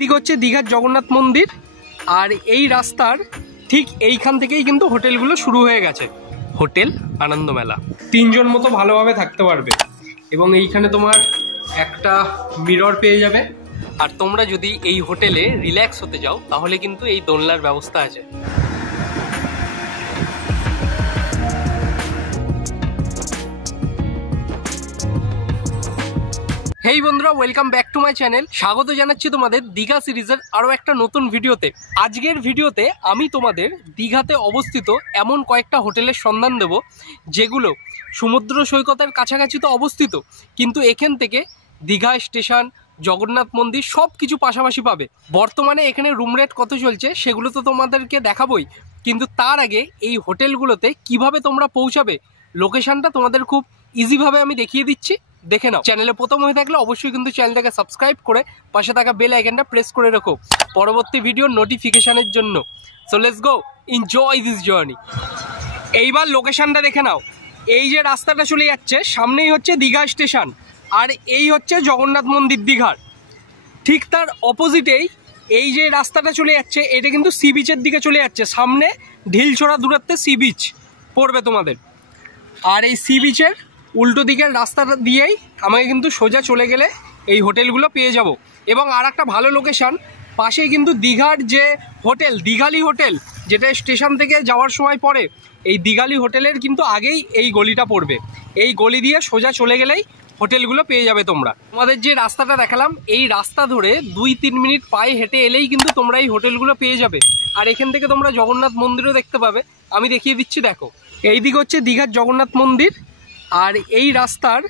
এদিকে হচ্ছে দীঘার জগন্নাথ মন্দির, আর এই রাস্তার ঠিক এইখান থেকেই কিন্তু হোটেলগুলো শুরু হয়ে গেছে। হোটেল আনন্দমেলা, 3 জন মতো ভালোভাবে থাকতে পারবে, এবং এইখানে তোমার একটা মিরর পেয়ে যাবে। আর তোমরা যদি এই হোটেলে রিল্যাক্স হতে যাও তাহলে কিন্তু এই দোলনার ব্যবস্থা আছে। হেই বন্ধুরা, welcome back to my channel. স্বাগত জানাচ্ছি তোমাদের দীঘা সিরিজের আরও একটা নতুন ভিডিওতে। আজকের ভিডিওতে আমি তোমাদের দীঘাতে অবস্থিত এমন কয়েকটা হোটেলের সন্ধান দেব যেগুলো সমুদ্র সৈকতের কাছাকাছি তো অবস্থিত, কিন্তু এখান থেকে দীঘা স্টেশন, জগন্নাথ মন্দির সব কিছু পাশাপাশি পাবে। বর্তমানে এখানে রুম রেট কত চলছে সেগুলো তো তোমাদেরকে দেখাবোই, কিন্তু তার আগে এই হোটেলগুলোতে কিভাবে তোমরা পৌঁছাবে লোকেশনটা তোমাদের খুব ইজিভাবে আমি দেখিয়ে দিচ্ছি, দেখে নাও। চ্যানেলে প্রথম হয়ে থাকলে অবশ্যই কিন্তু চ্যানেলটাকে সাবস্ক্রাইব করে পাশে থাকা বেল আইকনটা প্রেস করে রাখো পরবর্তী ভিডিওর নোটিফিকেশনের জন্য। So let's go, enjoy this journey. এইবার লোকেশনটা দেখে নাও। এই যে রাস্তাটা চলে যাচ্ছে সামনেই হচ্ছে দীঘা স্টেশন, আর এই হচ্ছে জগন্নাথ মন্দির দীঘার। ঠিক তার অপোজিটেই এই যে রাস্তাটা চলে যাচ্ছে এটা কিন্তু সি বিচের দিকে চলে যাচ্ছে। সামনে ঢিলছোড়া দূরত্বে সি বিচ পড়বে তোমাদের, আর এই সি বিচের উল্টো দিকের রাস্তাটা দিয়েই আমাকে কিন্তু সোজা চলে গেলে এই হোটেলগুলো পেয়ে যাব। এবং আর একটা ভালো লোকেশান, পাশেই কিন্তু দীঘার যে হোটেল দীঘালি হোটেল, যেটা স্টেশন থেকে যাওয়ার সময় পড়ে, এই দীঘালি হোটেলের কিন্তু আগেই এই গলিটা পড়বে। এই গলি দিয়ে সোজা চলে গেলেই হোটেলগুলো পেয়ে যাবে তোমরা। তোমাদের যে রাস্তাটা দেখালাম এই রাস্তা ধরে 2-3 মিনিট পায়ে হেঁটে এলেই কিন্তু তোমরা এই হোটেলগুলো পেয়ে যাবে। আর এখান থেকে তোমরা জগন্নাথ মন্দিরও দেখতে পাবে, আমি দেখিয়ে দিচ্ছি দেখো। এই দিক হচ্ছে দীঘার জগন্নাথ মন্দির, আর এই রাস্তার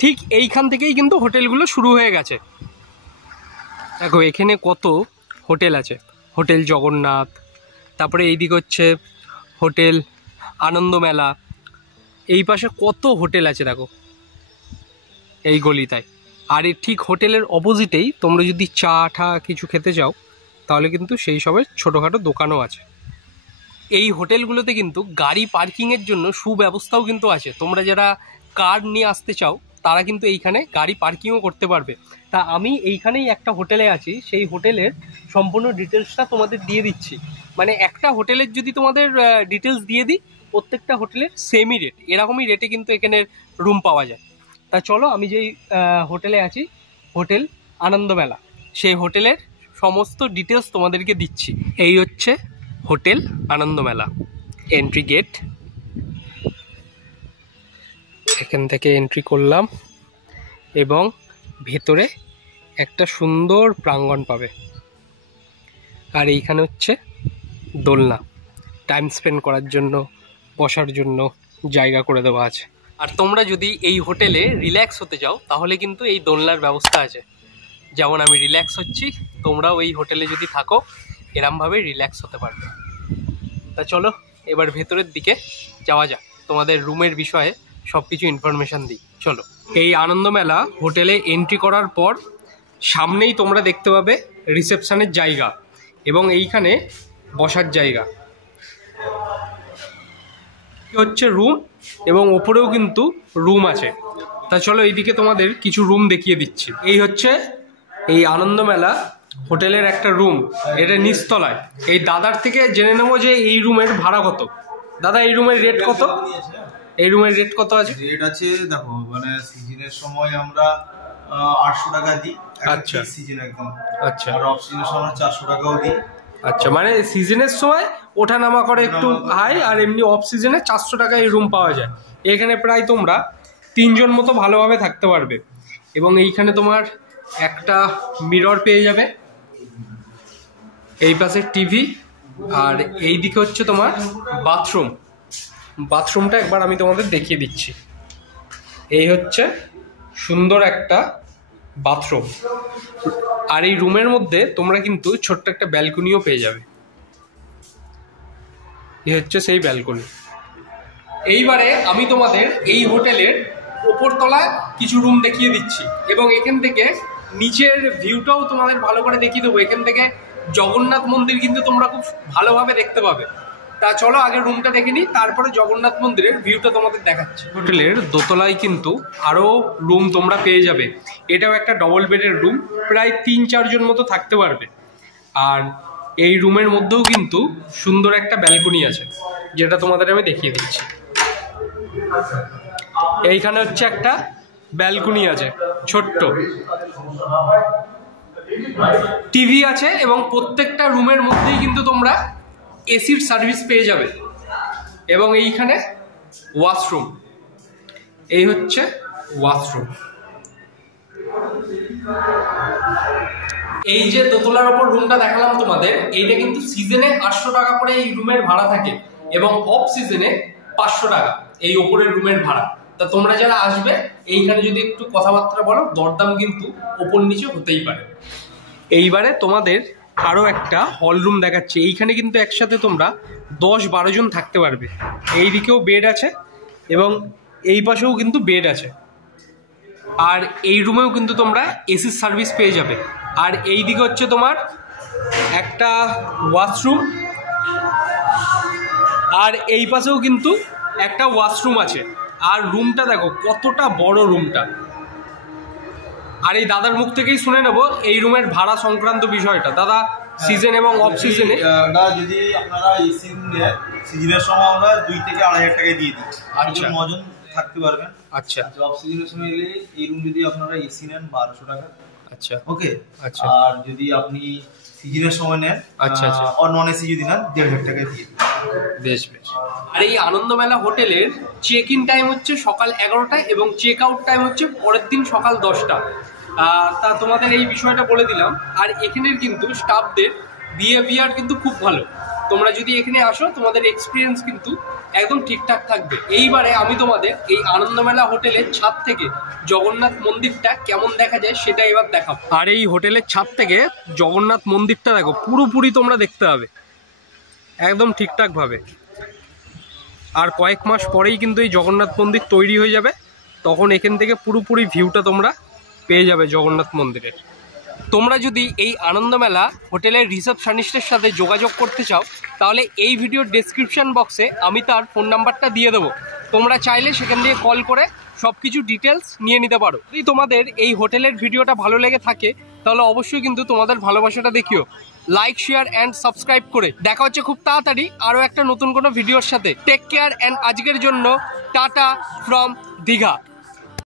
ঠিক এইখান থেকেই কিন্তু হোটেলগুলো শুরু হয়ে গেছে। দেখো এখানে কত হোটেল আছে, হোটেল জগন্নাথ, তারপরে এই দিক হচ্ছে হোটেল আনন্দমেলা, এই পাশে কত হোটেল আছে দেখো এই গলিটায়। আর এই ঠিক হোটেলের অপোজিটেই তোমরা যদি চা ঠা কিছু খেতে চাও তাহলে কিন্তু সেই সবের ছোটোখাটো দোকানও আছে। এই হোটেলগুলোতে কিন্তু গাড়ি পার্কিংয়ের জন্য সুব্যবস্থাও কিন্তু আছে। তোমরা যারা কার নিয়ে আসতে চাও তারা কিন্তু এইখানে গাড়ি পার্কিংও করতে পারবে। তা আমি এইখানেই একটা হোটেলে আছি, সেই হোটেলের সম্পূর্ণ ডিটেলসটা তোমাদের দিয়ে দিচ্ছি। মানে একটা হোটেলের যদি তোমাদের ডিটেলস দিয়ে দিই, প্রত্যেকটা হোটেলের সেমই রেট, এরকমই রেটে কিন্তু এখানের রুম পাওয়া যায়। তা চলো, আমি যেই হোটেলে আছি হোটেল আনন্দমেলা, সেই হোটেলের সমস্ত ডিটেলস তোমাদেরকে দিচ্ছি। এই হচ্ছে হোটেল আনন্দমেলা এন্ট্রি গেট। এখান থেকে এন্ট্রি করলাম এবং ভেতরে একটা সুন্দর প্রাঙ্গণ পাবে। আর এইখানে হচ্ছে দোলনা, টাইম স্পেন্ড করার জন্য, বসার জন্য জায়গা করে দেওয়া আছে। আর তোমরা যদি এই হোটেলে রিল্যাক্স হতে যাও তাহলে কিন্তু এই দোলনার ব্যবস্থা আছে। যেমন আমি রিল্যাক্স হচ্ছি, তোমরাও এই হোটেলে যদি থাকো এরমভাবে রিল্যাক্স হতে পারবে। তা চলো এবার ভেতরের দিকে যাওয়া যাক, তোমাদের রুমের বিষয়ে সব কিছু ইনফরমেশান দিই। চলো, এই আনন্দমেলা হোটেলে এন্ট্রি করার পর সামনেই তোমরা দেখতে পাবে রিসেপশনের জায়গা এবং এইখানে বসার জায়গা হচ্ছে রুম, এবং ওপরেও কিন্তু রুম আছে। তা চলো এইদিকে তোমাদের কিছু রুম দেখিয়ে দিচ্ছি। এই হচ্ছে এই আনন্দমেলা হোটেলের একটা রুম, এটা নিচতলায়। এই দাদার থেকে জেনে নেবো যে এই রুমের ভাড়া কত। দাদা এই রুমের রেট কত? এই রুমের রেট কত আছে? রেট আছে দেখো, মানে সিজনের সময় আমরা 800 টাকা দিই। আচ্ছা, সিজন একদম। আচ্ছা, আর অফ সিজনের সময় 400 টাকাও দিই। আচ্ছা, মানে সিজনের সময় ওঠা নামা করে একটু হাই, আর এমনি অফ সিজনে 400 টাকায় এই রুম পাওয়া যায়। এখানে প্রায় তোমরা 3 জন মতো ভালোভাবে থাকতে পারবে, এবং এইখানে তোমার একটা মিরর পেয়ে যাবে, এই পাশে টিভি, আর এই দিকে হচ্ছে তোমার বাথরুম। বাথরুমটা একবার আমি তোমাদের দেখিয়ে দিচ্ছি। এই হচ্ছে সুন্দর একটা বাথরুম, আর এই রুমের মধ্যে তোমরা কিন্তু ছোট্ট একটা ব্যালকনিও পেয়ে যাবে। এই হচ্ছে সেই ব্যালকনি। এইবারে আমি তোমাদের এই হোটেলের ওপরতলায় কিছু রুম দেখিয়ে দিচ্ছি, এবং এখান থেকে নিচের ভিউটাও তোমাদের ভালো করে দেখিয়ে দেবো। এখান থেকে জগন্নাথ মন্দির কিন্তু তোমরা খুব ভালোভাবে দেখতে পাবে। তা চলো আগে রুমটা দেখে নিই, তারপরে জগন্নাথ মন্দিরের ভিউটা তোমাদের দেখাচ্ছি। হোটেলের দোতলায় কিন্তু আরও রুম তোমরা পেয়ে যাবে। এটাও একটা ডবল বেডের রুম, প্রায় 3-4 জন মতো থাকতে পারবে। আর এই রুমের মধ্যেও কিন্তু সুন্দর একটা ব্যালকনি আছে, যেটা তোমাদের আমি দেখিয়ে দিচ্ছি। এইখানে হচ্ছে একটা ব্যালকনি আছে ছোট্ট, টিভি আছে এবং প্রত্যেকটা রুমের মধ্যেই কিন্তু তোমরা এসির সার্ভিস পেয়ে যাবে। এবং এইখানে ওয়াশরুম, এই হচ্ছে ওয়াশরুম। এই যে দোতলার ওপর রুমটা দেখালাম তোমাদের, এইটা কিন্তু সিজনে 800 টাকা করে এই রুমের ভাড়া থাকে এবং অফ সিজনে 500 টাকা এই ওপরের রুমের ভাড়া। তা তোমরা যারা আসবে এইখানে যদি একটু কথাবার্তা বলো, দরদাম কিন্তু ওপর নিচে হতেই পারে। এইবারে তোমাদের আরো একটা হল রুম দেখাচ্ছে। এইখানে কিন্তু একসাথে তোমরা 10-12 জন থাকতে পারবে। এই দিকেও বেড আছে এবং এই পাশেও কিন্তু বেড আছে। আর এই রুমেও কিন্তু তোমরা এসির সার্ভিস পেয়ে যাবে। আর এই দিকে হচ্ছে তোমার একটা ওয়াশরুম, আর এই পাশেও কিন্তু একটা ওয়াশরুম আছে। আর রুমটা দেখো কতটা বড় রুমটা। আর এই দাদার মুখ থেকেই শুনে নেবো এই রুমের ভাড়া সংক্রান্ত বিষয়টা। দাদা, সিজন এবং অফ সিজনে যদি আপনারা এসি রুম নেন, সিজনের সময় আমরা 2 থেকে 2,500 টাকা দিয়ে দিই। আচ্ছা, 9 জন থাকতে পারবেন। আচ্ছা। অফ সিজনের সময় এলে এই রুম যদি আপনারা এসি নেন 1200 টাকা। আচ্ছা, ওকে। আচ্ছা। আর যদি আপনি সিজনের সময় নেন, আচ্ছা আচ্ছা, আর নন এসি যদি নেন 1,500 টাকা দিয়ে দিই। বেশ বেশ। আর এই আনন্দমেলা হোটেলের চেক ইন টাইম হচ্ছে সকাল 11টা এবং চেক আউট টাইম হচ্ছে পরের দিন সকাল 10টা। তা তোমাদের এই বিষয়টা বলে দিলাম। আর এখানের কিন্তু স্টাফদের বিহেভিয়ার কিন্তু খুব ভালো। তোমরা যদি এখানে আসো, তোমাদের এক্সপিরিয়েন্স কিন্তু একদম ঠিকঠাক থাকবে। এইবারে আমি তোমাদের এই আনন্দমেলা হোটেলের ছাদ থেকে জগন্নাথ মন্দিরটা কেমন দেখা যায় সেটা এবার দেখাবো। আর এই হোটেলের ছাদ থেকে জগন্নাথ মন্দিরটা দেখো, পুরোপুরি তোমরা দেখতে পাবে একদম ঠিকঠাক ভাবে। আর কয়েক মাস পরেই কিন্তু এই জগন্নাথ মন্দির তৈরি হয়ে যাবে, তখন এখান থেকে পুরোপুরি ভিউটা তোমরা পেয়ে যাবে জগন্নাথ মন্দিরের। তোমরা যদি এই আনন্দমেলা হোটেলের রিসেপশনিস্টের সাথে যোগাযোগ করতে চাও, তাহলে এই ভিডিওর ডেসক্রিপশন বক্সে আমি তার ফোন নাম্বারটা দিয়ে দেবো। তোমরা চাইলে সেখান থেকে কল করে সব কিছু ডিটেলস নিয়ে নিতে পারো। যদি তোমাদের এই হোটেলের ভিডিওটা ভালো লেগে থাকে, তাহলে অবশ্যই কিন্তু তোমাদের ভালোবাসাটা দেখিও লাইক, শেয়ার অ্যান্ড সাবস্ক্রাইব করে। দেখা হচ্ছে খুব তাড়াতাড়ি আরও একটা নতুন কোনো ভিডিওর সাথে। টেক কেয়ার অ্যান্ড আজকের জন্য টাটা ফ্রম দীঘা।